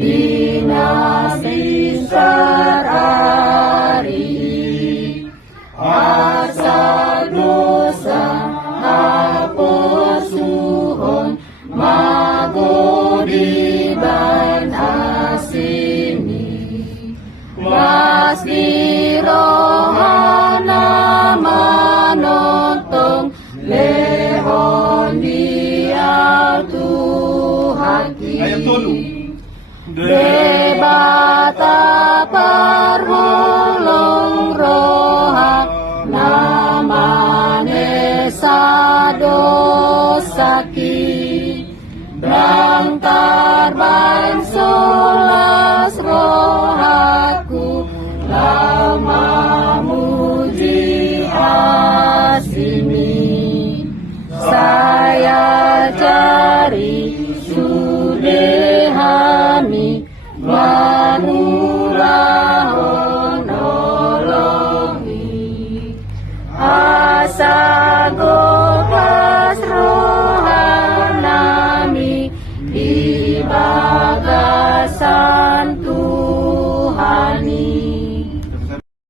dinasti sarari, asa dosa hapus suhon magodi ban asini, pasti rohana manotong lehon dia Tuhaki. Debata parholong roha namane sadosaki, Brantar ban solas rohaku lama muji asimi, saya cari sudehami manura